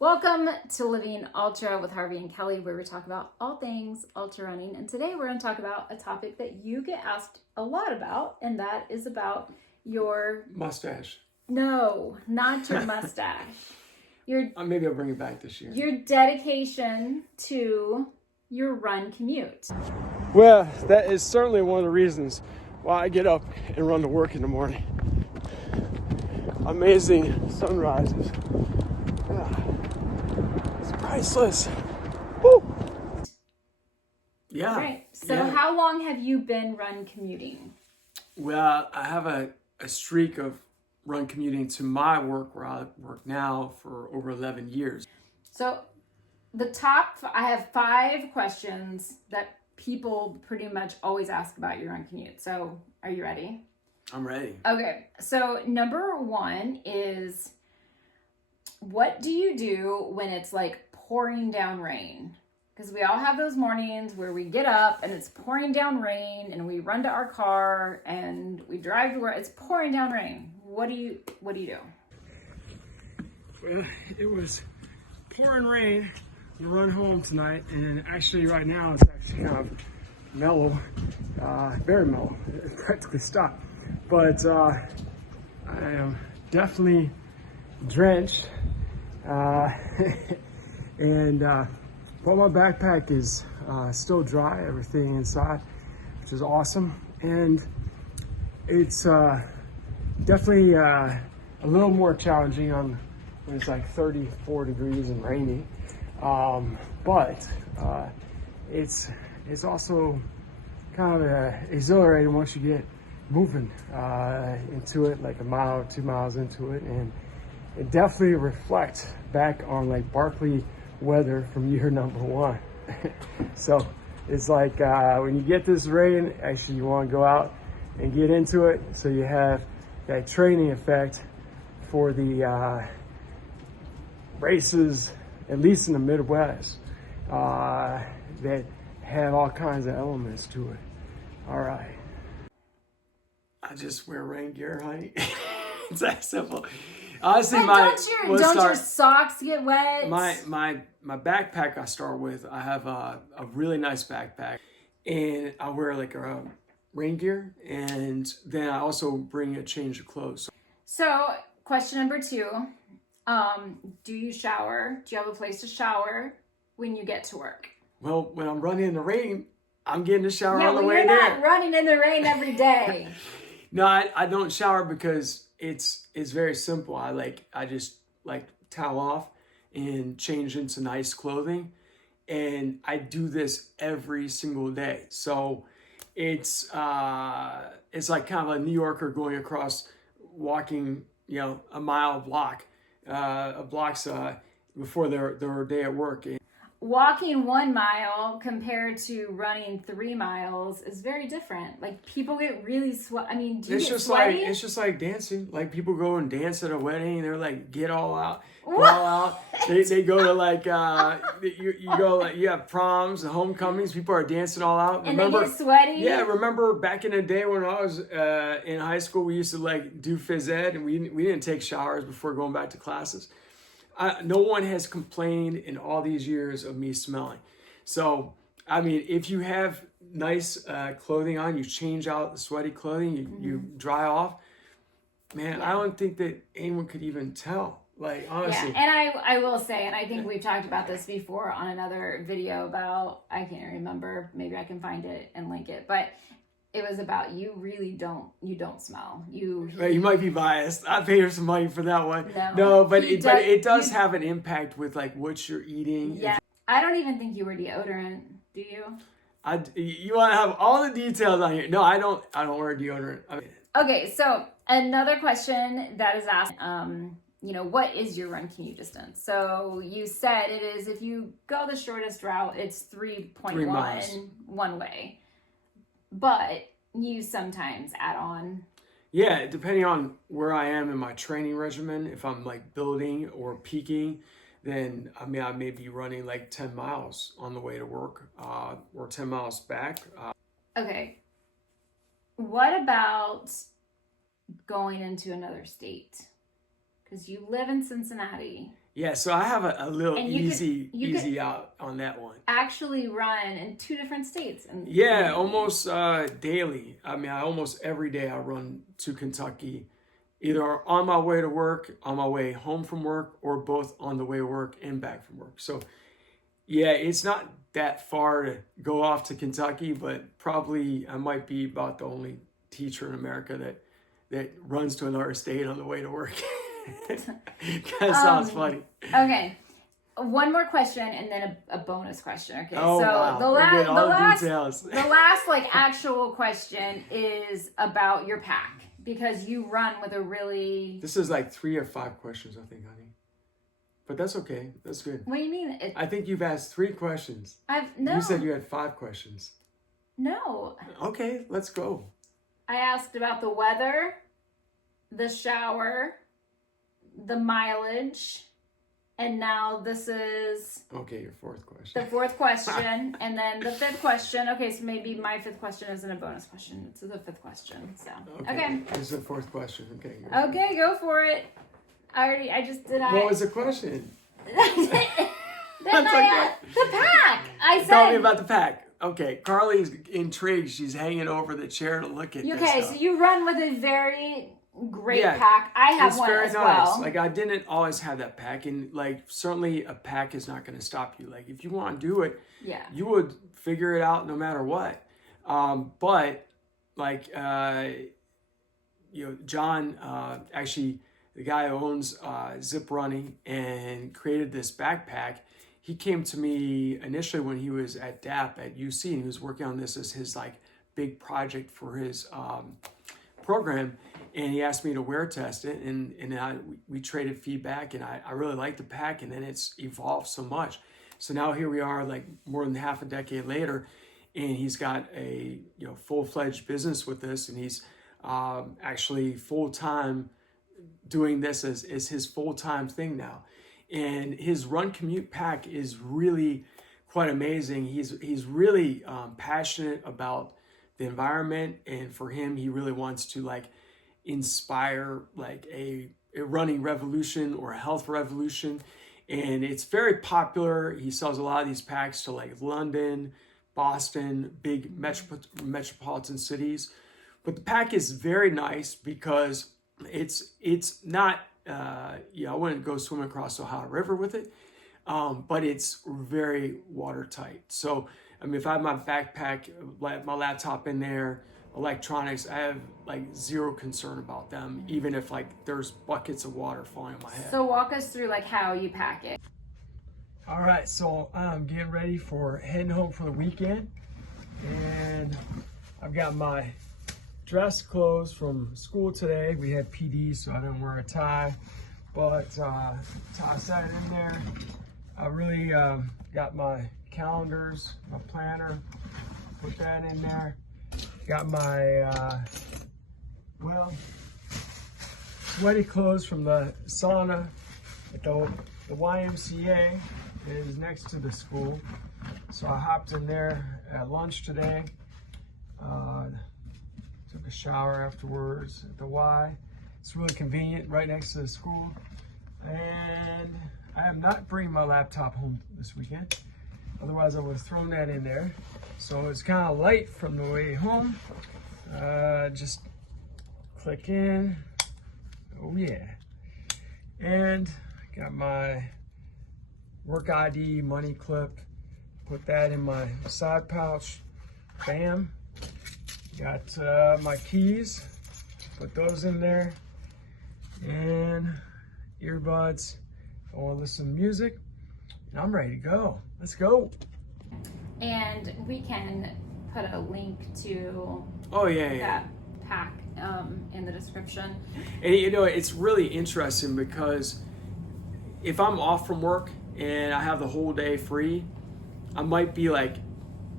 Welcome to Living Ultra with Harvey and Kelly, where we talk about all things ultra running. And today we're going to talk about a topic that you get asked a lot about, and that is about your mustache. No, not your mustache. Your Maybe I'll bring it back this year. Your dedication to your run commute. Well, that is certainly one of the reasons why I get up and run to work in the morning. Amazing sunrises. It's priceless. Woo! Yeah. Right. So how long have you been run commuting? Well, I have a streak of run commuting to my work where I work now for over 11 years. So I have 5 questions that people pretty much always ask about your run commute. So are you ready? I'm ready. Okay. So number 1 is, what do you do when it's like pouring down rain? Because we all have those mornings where we get up and it's pouring down rain and we run to our car and we drive to work. It's pouring down rain. What do you do? Well, it was pouring rain to run home tonight, and actually right now it's actually kind of mellow, very mellow. It practically stopped. But I am definitely drenched, and but my backpack is still dry, everything inside, which is awesome. And it's definitely a little more challenging when it's like 34 degrees and rainy. But it's also kind of exhilarating once you get moving into it, like a mile or 2 miles into it. And it definitely reflects back on like Barkley weather from year number 1. So it's like when you get this rain, actually you want to go out and get into it, so you have that training effect for the races, at least in the Midwest, that have all kinds of elements to it. All right. I just wear rain gear, honey. It's that simple. Honestly, don't your socks get wet? My backpack I start with, I have a really nice backpack, and I wear like a rain gear, and then I also bring a change of clothes. So question number 2, do you shower? Do you have a place to shower when you get to work? Well, when I'm running in the rain, I'm getting a shower on the way there. there. You're not running in the rain every day. No, I don't shower because it's very simple. I just towel off and change into nice clothing, and I do this every single day. So it's like kind of a New Yorker going across, walking a mile block, blocks before their day at work. Walking 1 mile compared to running 3 miles is very different. Like, people get really sweaty. I mean, do you get sweaty? It's just like dancing. Like, people go and dance at a wedding. They're like, get all out. They go to like you have proms and homecomings. People are dancing all out. And they get sweaty. Yeah, remember back in the day when I was in high school, we used to like do phys ed, and we didn't take showers before going back to classes. No one has complained in all these years of me smelling. So, I mean, if you have nice clothing on, you change out the sweaty clothing, you dry off, man, I don't think that anyone could even tell. Like, honestly. Yeah, and I will say, and I think we've talked about this before on another video about, I can't remember, maybe I can find it and link it, but it was about you don't smell. You might be biased. I paid her some money for that one. No, but it does have an impact with like what you're eating. Yeah. I don't even think you wear deodorant, do you? You want to have all the details on here. No, I don't wear deodorant. Okay, so another question that is asked, what is your run commute distance? So you said it is, if you go the shortest route, it's 3.1 one way. But you sometimes add on. Yeah, depending on where I am in my training regimen. If I'm like building or peaking, then I may be running like 10 miles on the way to work, or 10 miles back. Okay. What about going into another state? Because you live in Cincinnati. Yeah, so I have a little And easy you could out on that one. actually run in 2 different states. And Yeah, almost daily. I mean, almost every day I run to Kentucky, either on my way to work, on my way home from work, or both on the way to work and back from work. So yeah, it's not that far to go off to Kentucky, but probably I might be about the only teacher in America that runs to another state on the way to work. That sounds funny. Okay. One more question and then a bonus question. Okay. Oh, so wow. the last like actual question is about your pack, because you run with a really. This is like 3 or 5 questions, I think, honey. But that's okay. That's good. What do you mean? I think you've asked 3 questions. No. You said you had 5 questions. No. Okay, let's go. I asked about the weather, the shower, the mileage, and now this is Okay, your 4th question. the 4th question, and then the 5th question. Okay, so maybe my 5th question isn't a bonus question. It's the 5th question. So okay. This is the 4th question. Okay. Okay, go for it. I just did. What was the question? The pack. I said. Tell me about the pack. Okay, Carly's intrigued. She's hanging over the chair to look at this Okay, stuff. so you run with a very great pack. I have one very as nice. well. Like, I didn't always have that pack, and like certainly a pack is not going to stop you. Like, if you want to do it, you would figure it out no matter what. But like John, actually the guy who owns Zip Running and created this backpack, he came to me initially when he was at DAP at UC, and he was working on this as his like big project for his program. And he asked me to wear test it, and we traded feedback, and I really liked the pack, and then it's evolved so much. So now here we are, like more than half a decade later, and he's got a full-fledged business with this, and he's actually full-time doing this as his full-time thing now. And his Run Commute pack is really quite amazing. He's really passionate about the environment, and for him, he really wants to like inspire like a running revolution or a health revolution. And it's very popular. He sells a lot of these packs to like London, Boston, big metropolitan cities. But the pack is very nice because it's not I wouldn't go swimming across the Ohio River with it, but it's very watertight. So I mean, if I have my backpack, my laptop in there, electronics, I have like zero concern about them, even if like there's buckets of water falling on my head. So walk us through like how you pack it. All right, so I'm getting ready for heading home for the weekend, and I've got my dress clothes from school today. We had PD, so I didn't wear a tie, but toss that in there. I really got my calendars, my planner, put that in there. Got my sweaty clothes from the sauna at the YMCA is next to the school, so I hopped in there at lunch today. Took a shower afterwards at the Y. It's really convenient, right next to the school. And I am not bringing my laptop home this weekend. Otherwise, I would have thrown that in there. So it's kind of light from the way home. Just click in. Oh yeah. And got my work ID money clip. Put that in my side pouch. Bam. Got my keys. Put those in there. And earbuds. I want to listen to music. And I'm ready to go. Let's go. And we can put a link to that pack in the description. And it's really interesting because if I'm off from work and I have the whole day free, I might be like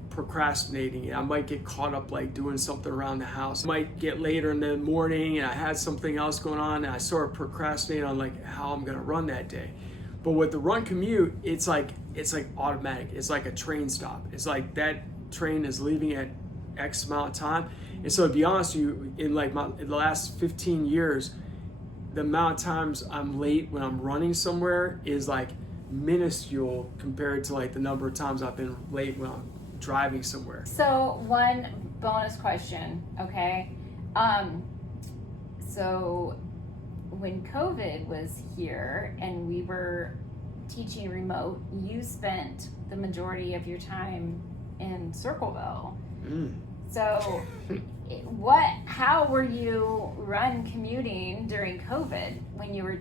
procrastinating. I might get caught up like doing something around the house. I might get later in the morning and I had something else going on and I sort of procrastinate on like how I'm gonna run that day. But with the Run Commute, it's like automatic. It's like a train stop. It's like that train is leaving at X amount of time. And so to be honest with you, in the last 15 years, the amount of times I'm late when I'm running somewhere is like minuscule compared to like the number of times I've been late when I'm driving somewhere. So one bonus question, okay? So when COVID was here and we were teaching remote, you spent the majority of your time in Circleville. So how were you run commuting during COVID when you were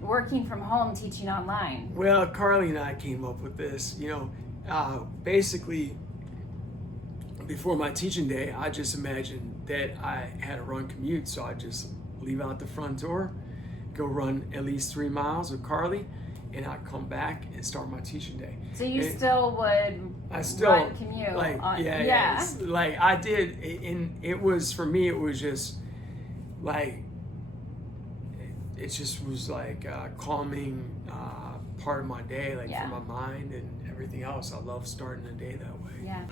working from home teaching online? Well, Carly and I came up with this, basically before my teaching day, I just imagined that I had a run commute. So I just leave out the front door, go run at least 3 miles with Carly, and I'd come back and start my teaching day. So you still would run commute? Yeah. Like I did, and it was, for me, it was just like, it just was like a calming part of my day, like for my mind and everything else. I love starting the day that way. Yeah.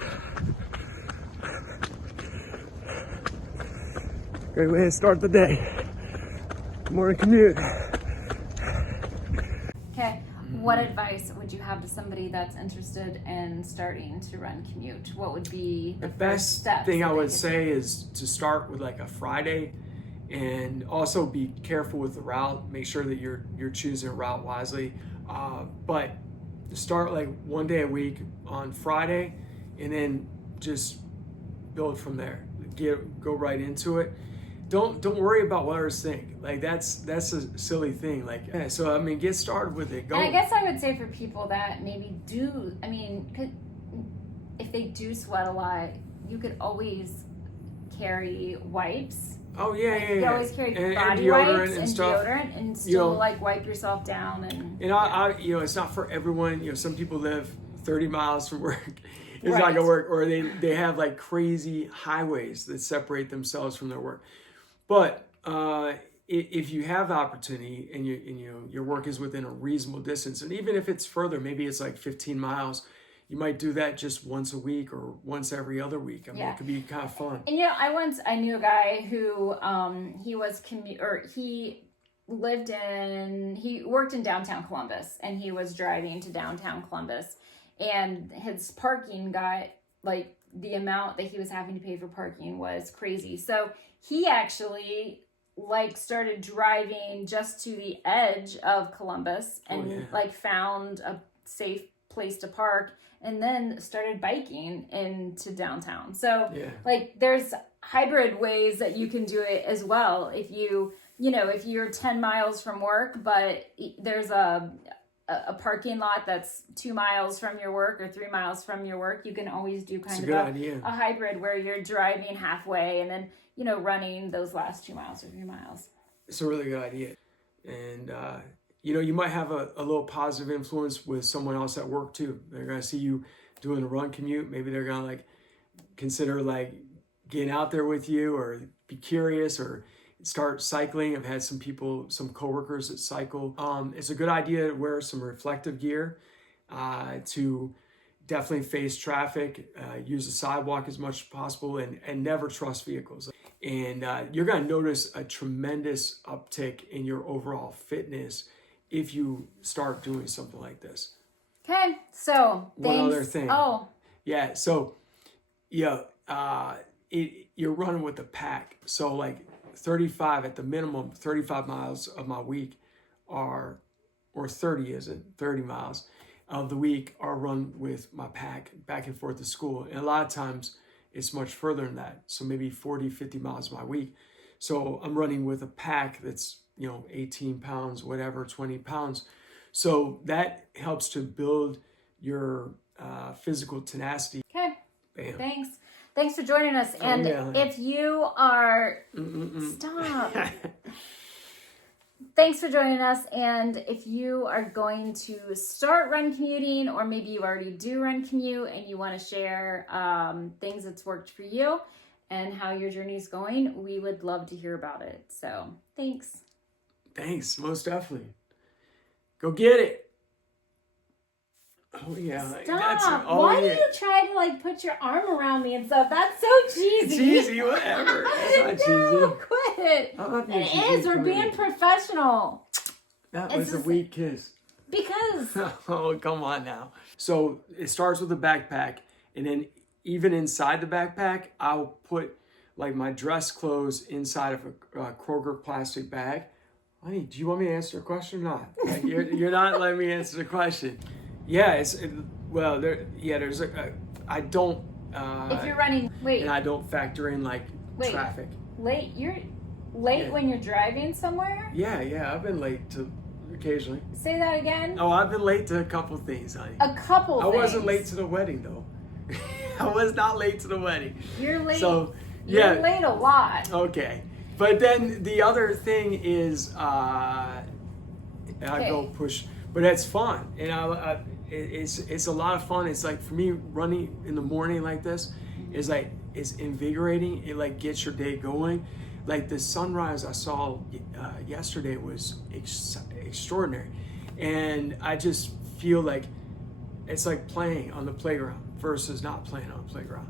Great way to start the day. Morning commute. Okay. What advice would you have to somebody that's interested in starting to run commute? What would be the best steps thing I would say is to start with like a Friday, and also be careful with the route. Make sure that you're choosing a route wisely. But start like 1 day a week on Friday, and then just build from there. Go right into it. Don't worry about what others think. Like that's a silly thing. Like, yeah, so I mean, get started with it. Go. And I guess I would say for people that maybe do, if they do sweat a lot, you could always carry wipes. Oh yeah, You always carry body wipes and deodorant, and still like wipe yourself down. And I it's not for everyone. Some people live 30 miles from work. It's not gonna work, or they have like crazy highways that separate themselves from their work. But if you have the opportunity and your work is within a reasonable distance, and even if it's further, maybe it's like 15 miles, you might do that just once a week or once every other week. I mean, it could be kind of fun. And I knew a guy who he worked in downtown Columbus, and he was driving to downtown Columbus, and his parking got like the amount that he was having to pay for parking was crazy. So he actually like started driving just to the edge of Columbus and like found a safe place to park, and then started biking into downtown. So like there's hybrid ways that you can do it as well. If if you're 10 miles from work, but there's a parking lot that's 2 miles from your work or 3 miles from your work, you can always do kind of a hybrid where you're driving halfway and then, running those last 2 miles or 3 miles. It's a really good idea. And, you might have a little positive influence with someone else at work too. They're going to see you doing a run commute. Maybe they're going to like consider like getting out there with you, or be curious, or start cycling. I've had some coworkers that cycle. It's a good idea to wear some reflective gear to definitely face traffic, use the sidewalk as much as possible, and never trust vehicles. And you're going to notice a tremendous uptick in your overall fitness if you start doing something like this. Okay, so one other thing. Oh, yeah. So you're running with a pack. So like 35 at the minimum, 35 miles of my week or 30 miles of the week are run with my pack back and forth to school. And a lot of times it's much further than that. So maybe 40, 50 miles of my week. So I'm running with a pack that's, 18 pounds, whatever, 20 pounds. So that helps to build your physical tenacity. Okay. Bam. Thanks for joining us. And if you are... Stop. Thanks for joining us. And if you are going to start run commuting, or maybe you already do run commute and you want to share things that's worked for you and how your journey is going, we would love to hear about it. So thanks. Thanks, most definitely. Go get it. Oh yeah. Stop. Why do you try to like put your arm around me and stuff? That's so cheesy. Cheesy, whatever. That's not cheesy. Quit. it. I love you. It is. We're being professional. That It's was a just- weak kiss. Because Oh, come on now. So it starts with a backpack, and then even inside the backpack, I'll put like my dress clothes inside of a Kroger plastic bag. Honey, do you want me to answer the question or not? Like, you're not letting me answer the question. Yeah, there's I don't. if you're running, wait, And I don't factor in like Wait. traffic. late, you're late Yeah. when you're driving somewhere? Yeah, I've been late to occasionally. Say that again. Oh, I've been late to a couple things, honey. A couple I things. wasn't late to the wedding though. I was not late to the wedding. You're late. So You're yeah, late a lot. okay. But then the other thing is, I go push, but that's fun, and it's a lot of fun. It's like for me, running in the morning like this is like it's invigorating. It like gets your day going. Like the sunrise I saw yesterday was extraordinary, and I just feel like it's like playing on the playground versus not playing on the playground.